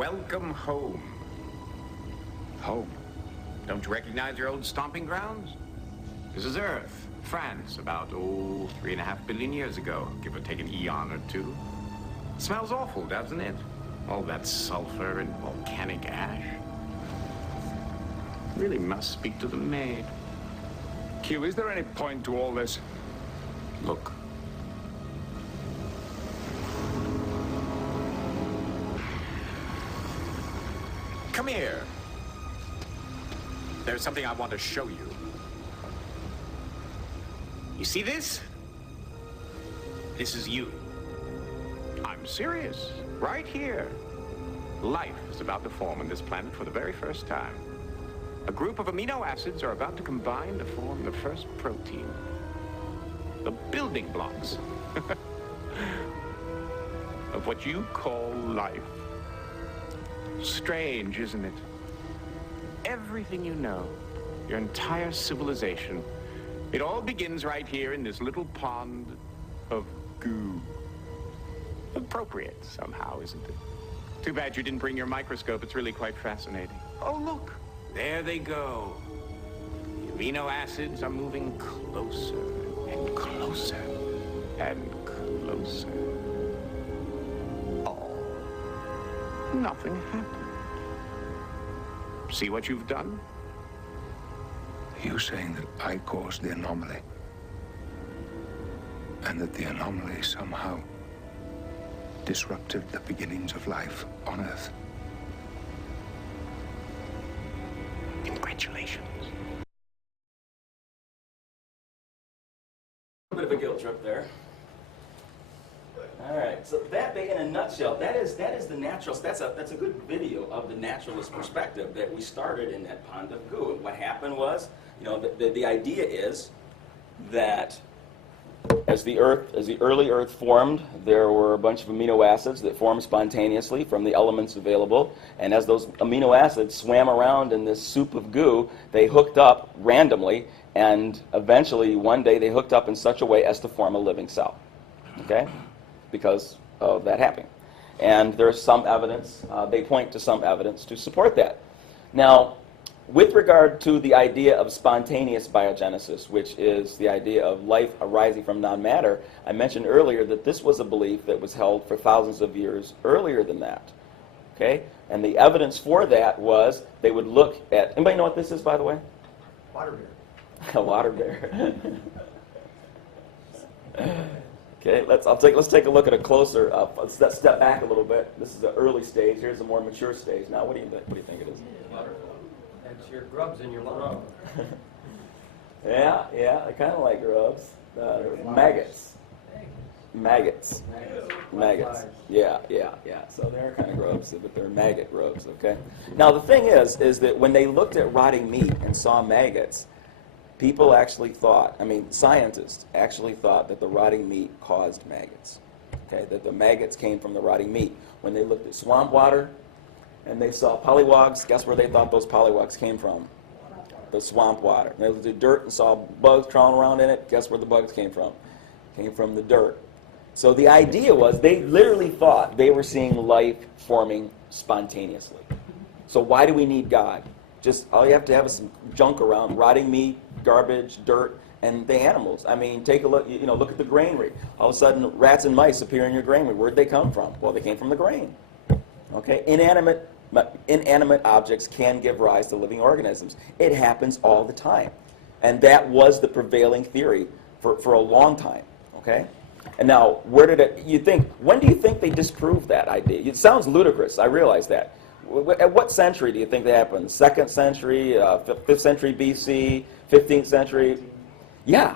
Welcome home. Home? Don't you recognize your old stomping grounds? This is Earth, France, about, 3.5 billion years ago, give or take an eon or two. Smells awful, doesn't it? All that sulfur and volcanic ash. Really must speak to the maid. Q, is there any point to all this? Look. Come here. There's something I want to show you. You see this? This is you. I'm serious. Right here. Life is about to form on this planet for the very first time. A group of amino acids are about to combine to form the first protein. The building blocks of what you call life. Strange, isn't it? Everything you know, your entire civilization, it all begins right here in this little pond of goo. Appropriate somehow, isn't it? Too bad you didn't bring your microscope. It's really quite fascinating. Oh, look. There they go. The amino acids are moving closer and closer and closer. Oh, nothing happened. See what you've done? Are you saying that I caused the anomaly? And that the anomaly somehow disrupted the beginnings of life on Earth? Congratulations. A bit of a guilt trip there. All right, so that in a nutshell, that is the natural. That's a good video of the naturalist perspective that we started in that pond of goo. And what happened was, the idea is that as the early Earth formed, there were a bunch of amino acids that formed spontaneously from the elements available. And as those amino acids swam around in this soup of goo, they hooked up randomly, and eventually one day they hooked up in such a way as to form a living cell. Okay? Because of that happening. And there's some evidence, they point to some evidence to support that. Now, with regard to the idea of spontaneous biogenesis, which is the idea of life arising from non-matter, I mentioned earlier that this was a belief that was held for thousands of years earlier than that. Okay? And the evidence for that was they would look at, anybody know what this is, by the way? Water bear. A water bear. Okay, let's take a look at a closer. Let's step back a little bit. This is the early stage. Here's a more mature stage. Now, what do you think it is? That's your grubs in your lung. Yeah, I kind of like grubs. Maggots. Maggots. Yeah. So they're kind of grubs, but they're maggot grubs. Okay. Now the thing is that when they looked at rotting meat and saw maggots, people actually thought, scientists actually thought that the rotting meat caused maggots. Okay, that the maggots came from the rotting meat. When they looked at swamp water and they saw polywogs, guess where they thought those polywogs came from? The swamp water. And they looked at dirt and saw bugs crawling around in it, guess where the bugs came from? Came from the dirt. So the idea was they literally thought they were seeing life forming spontaneously. So why do we need God? Just all you have to have is some junk around, rotting meat, garbage, dirt, and the animals. Take a look. Look at the granary. All of a sudden, rats and mice appear in your granary. Where'd they come from? Well, they came from the grain. Okay, inanimate objects can give rise to living organisms. It happens all the time, and that was the prevailing theory for a long time. Okay, and now where did it? When do you think they disproved that idea? It sounds ludicrous. I realize that. At what century do you think that happened? 2nd century, 5th century BC, 15th century? Yeah,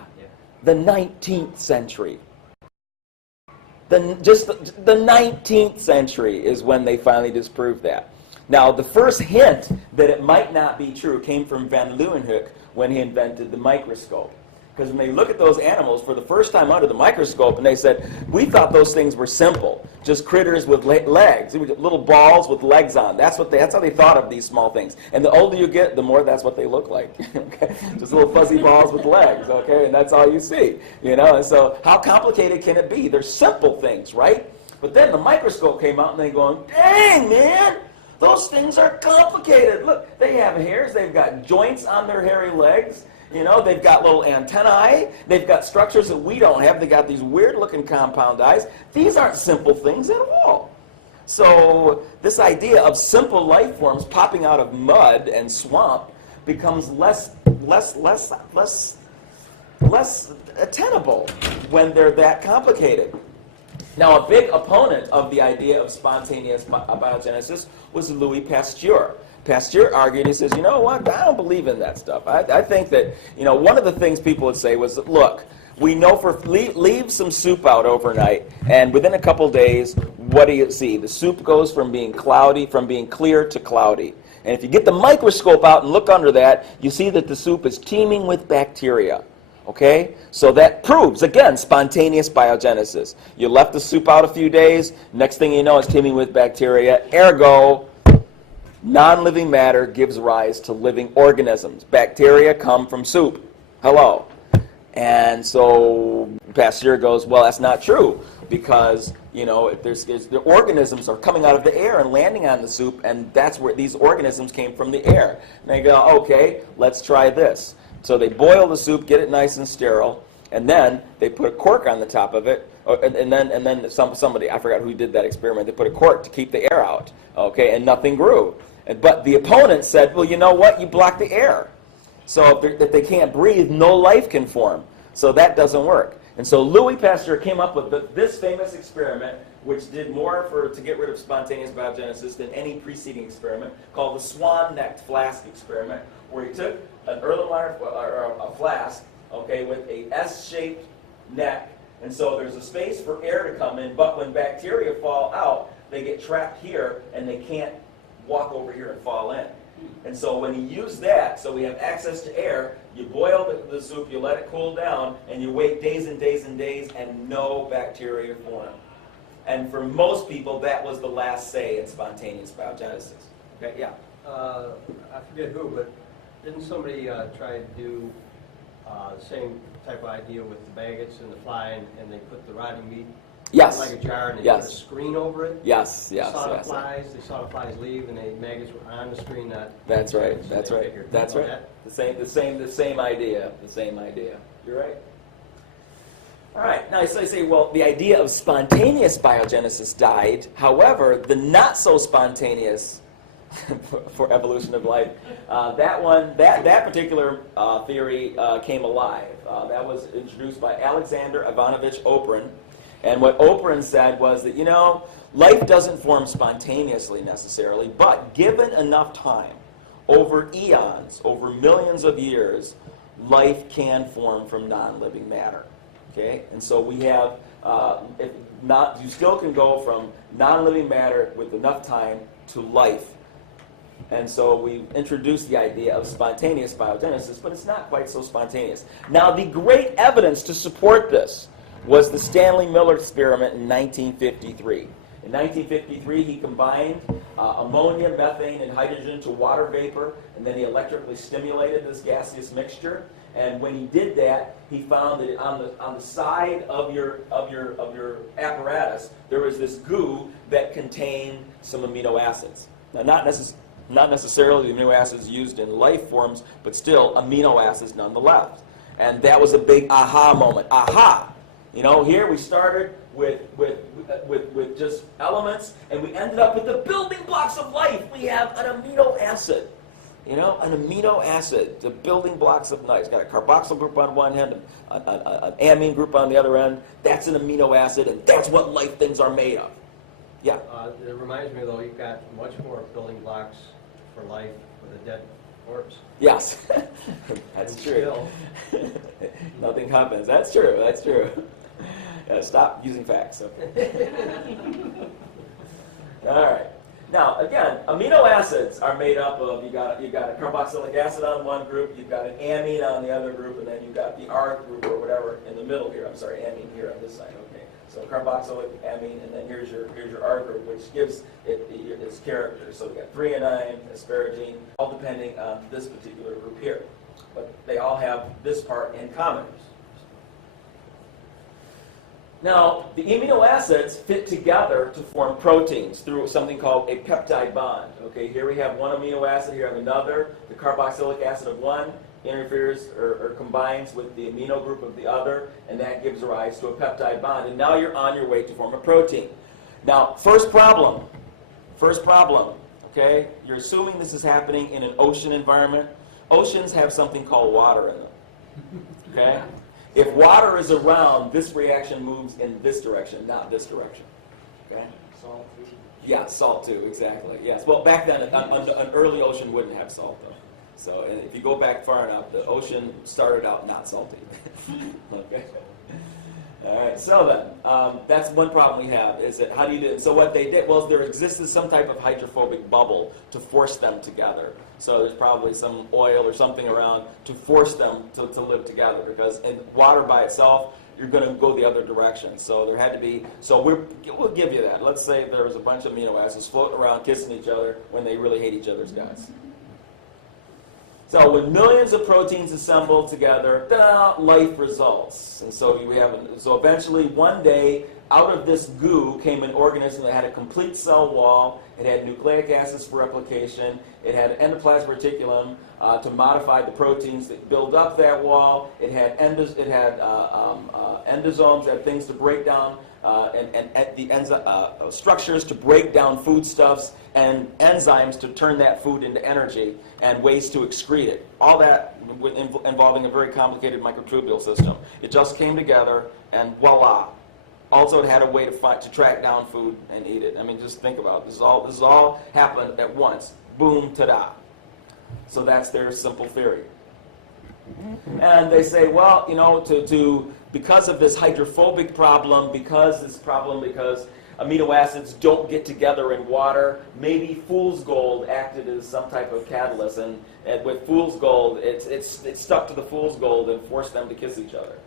the 19th century. The 19th century is when they finally disproved that. Now, the first hint that it might not be true came from van Leeuwenhoek when he invented the microscope. Because when they look at those animals for the first time under the microscope, and they said, we thought those things were simple, just critters with legs, little balls with legs on. That's how they thought of these small things. And the older you get, the more that's what they look like. Okay? Just little fuzzy balls with legs, okay? And that's all you see. And so how complicated can it be? They're simple things, right? But then the microscope came out, and they going, dang, man, Those things are complicated. Look, they have hairs, they've got joints on their hairy legs, they've got little antennae, they've got structures that we don't have, they got these weird looking compound eyes. These aren't simple things at all. So this idea of simple life forms popping out of mud and swamp becomes less attainable when they're that complicated. Now, a big opponent of the idea of spontaneous biogenesis was Louis Pasteur. Pasteur argued, he says, you know what, I don't believe in that stuff. I think that, one of the things people would say was, look, we know leave some soup out overnight, and within a couple days, what do you see? The soup goes from being clear to cloudy. And if you get the microscope out and look under that, you see that the soup is teeming with bacteria. Okay? So that proves, again, spontaneous biogenesis. You left the soup out a few days, next thing you know it's teeming with bacteria. Ergo, non-living matter gives rise to living organisms. Bacteria come from soup. Hello. And so Pasteur goes, well, that's not true, because the organisms are coming out of the air and landing on the soup, and that's where these organisms came from the air. And they go, okay, let's try this. So they boil the soup, get it nice and sterile, and then they put a cork on the top of it, and then somebody, I forgot who did that experiment, they put a cork to keep the air out, okay, and nothing grew. But the opponent said, well, you know what, you block the air. So if they can't breathe, no life can form. So that doesn't work. And so Louis Pasteur came up with this famous experiment, which did more to get rid of spontaneous biogenesis than any preceding experiment, called the swan-necked flask experiment, where he took an Erlenmeyer or a flask, okay, with a S-shaped neck, and so there's a space for air to come in, but when bacteria fall out, they get trapped here, and they can't walk over here and fall in. And so when you use that, so we have access to air, you boil the soup, you let it cool down, and you wait days and days and days, and no bacteria form. And for most people, that was the last say in spontaneous biogenesis. Okay, yeah? I forget who, but didn't somebody try to do the same type of idea with the maggots and the fly, and they put the rotting meat Yes. like a jar, and they Yes. put a screen over it? Yes, They yes, saw the yes. flies leave, and the maggots were on the screen. That's right. So That's they right. figured, That's oh, right. The same idea. The same idea. You're right. All right. Now, so I say, well, the idea of spontaneous biogenesis died. However, the not so spontaneous for evolution of life, that particular theory came alive. That was introduced by Alexander Ivanovich Oprin. And what Oprin said was that, life doesn't form spontaneously necessarily, but given enough time, over eons, over millions of years, life can form from non-living matter. Okay? And so we have, you still can go from non-living matter with enough time to life. And so we introduced the idea of spontaneous biogenesis, but it's not quite so spontaneous. Now, the great evidence to support this was the Stanley Miller experiment in 1953. In 1953, he combined ammonia, methane, and hydrogen to water vapor, and then he electrically stimulated this gaseous mixture. And when he did that, he found that on the side of your apparatus, there was this goo that contained some amino acids. Now, not necessarily the amino acids used in life forms, but still amino acids nonetheless. And that was a big aha moment. Aha! Here we started with just elements, and we ended up with the building blocks of life. We have an amino acid. An amino acid, the building blocks of life. It's got a carboxyl group on one end, an amine group on the other end. That's an amino acid, and that's what life things are made of. Yeah? It reminds me, though, you've got much more building blocks for life with a dead corpse. Yes. That's true. Nothing happens. That's true. That's true. Stop using facts. Okay. All right. Now, again, amino acids are made up of, you got a carboxylic acid on one group, you've got an amine on the other group, and then you've got the R group or whatever in the middle here. I'm sorry, amine here on this side. Okay. So carboxylic, amine, and then here's your R group, which gives it its character. So we got threonine, asparagine, all depending on this particular group here. But they all have this part in common. Now, the amino acids fit together to form proteins through something called a peptide bond. Okay, here we have one amino acid, here we have another. The carboxylic acid of one interferes or combines with the amino group of the other, and that gives rise to a peptide bond. And now you're on your way to form a protein. Now, first problem, okay? You're assuming this is happening in an ocean environment. Oceans have something called water in them, okay? If water is around, this reaction moves in this direction, not this direction, okay? Salt too. Yeah, salt too, exactly, yes. Well, back then, an early ocean wouldn't have salt, though. So and if you go back far enough, the ocean started out not salty. Okay? All right, so then, that's one problem we have, is that how do you do it? So what they did, well, there existed some type of hydrophobic bubble to force them together. So there's probably some oil or something around to force them to live together, because in water by itself, you're going to go the other direction. So there had to be, so we'll give you that. Let's say there was a bunch of amino acids floating around kissing each other when they really hate each other's guts. So when millions of proteins assembled together, life results. And so so eventually one day, out of this goo came an organism that had a complete cell wall. It had nucleic acids for replication. It had an endoplasmic reticulum to modify the proteins that build up that wall. It had endosomes, it had things to break down, structures to break down foodstuffs, and enzymes to turn that food into energy, and ways to excrete it. All that involving a very complicated microtubule system. It just came together, and voila. Also, it had a way to track down food and eat it. I mean, just think about it. This is all happened at once. Boom, ta-da. So that's their simple theory. And they say, well, you know, because of this hydrophobic problem, because amino acids don't get together in water, maybe fool's gold acted as some type of catalyst, and with fool's gold, it stuck to the fool's gold and forced them to kiss each other.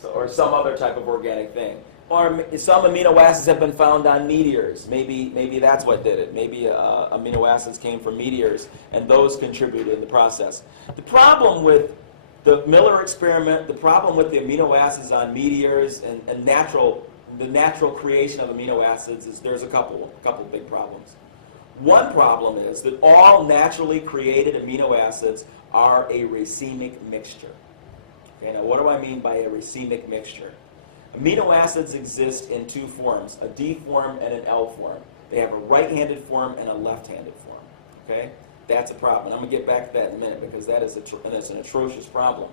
So, or some other type of organic thing. Or some amino acids have been found on meteors. Maybe that's what did it. Maybe amino acids came from meteors, and those contributed in the process. The problem with the Miller experiment, the problem with the amino acids on meteors and the natural creation of amino acids is there's a couple big problems. One problem is that all naturally created amino acids are a racemic mixture. Okay, now what do I mean by a racemic mixture? Amino acids exist in two forms, a D form and an L form. They have a right-handed form and a left-handed form. Okay? That's a problem. I'm going to get back to that in a minute because that's an atrocious problem.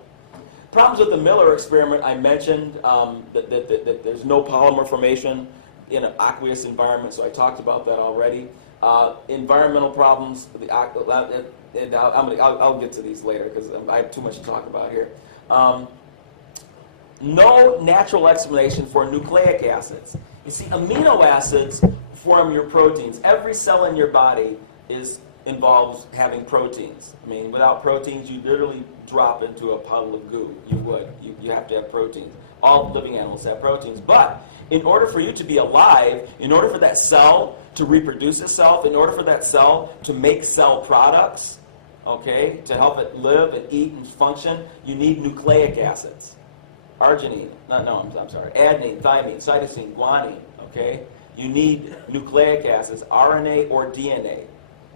Problems with the Miller experiment, I mentioned that there's no polymer formation in an aqueous environment, so I talked about that already. Environmental problems, I'll get to these later because I have too much to talk about here. No natural explanation for nucleic acids. You see, amino acids form your proteins. Every cell in your body involves having proteins. I mean, without proteins, you literally drop into a puddle of goo. You have to have proteins. All living animals have proteins. But in order for you to be alive, in order for that cell to reproduce itself, in order for that cell to make cell products, okay, to help it live and eat and function, you need nucleic acids. Adenine, thymine, cytosine, guanine, okay? You need nucleic acids, RNA or DNA,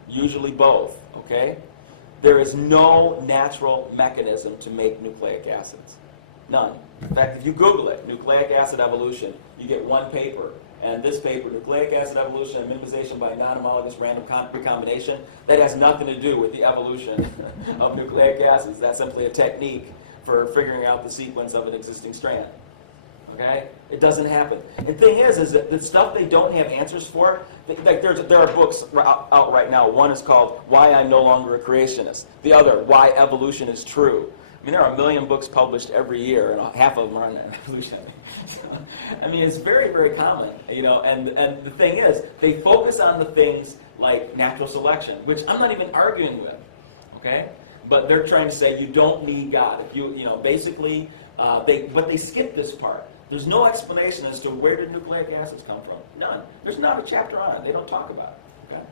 usually both, okay? There is no natural mechanism to make nucleic acids. None. In fact, if you Google it, nucleic acid evolution, you get one paper. And this paper, nucleic acid evolution and minimization by non-homologous random recombination, that has nothing to do with the evolution of nucleic acids. That's simply a technique for figuring out the sequence of an existing strand. Okay? It doesn't happen. And the thing is that the stuff they don't have answers for, like there are books out right now. One is called Why I'm No Longer a Creationist. The other, Why Evolution is True. I mean, there are 1 million books published every year, and half of them are on evolution. I mean, it's very, very common, you know. And the thing is, they focus on the things like natural selection, which I'm not even arguing with. Okay, but they're trying to say you don't need God. If you know, basically, they skip this part. There's no explanation as to where did nucleic acids come from. None. There's not a chapter on it. They don't talk about it. Okay.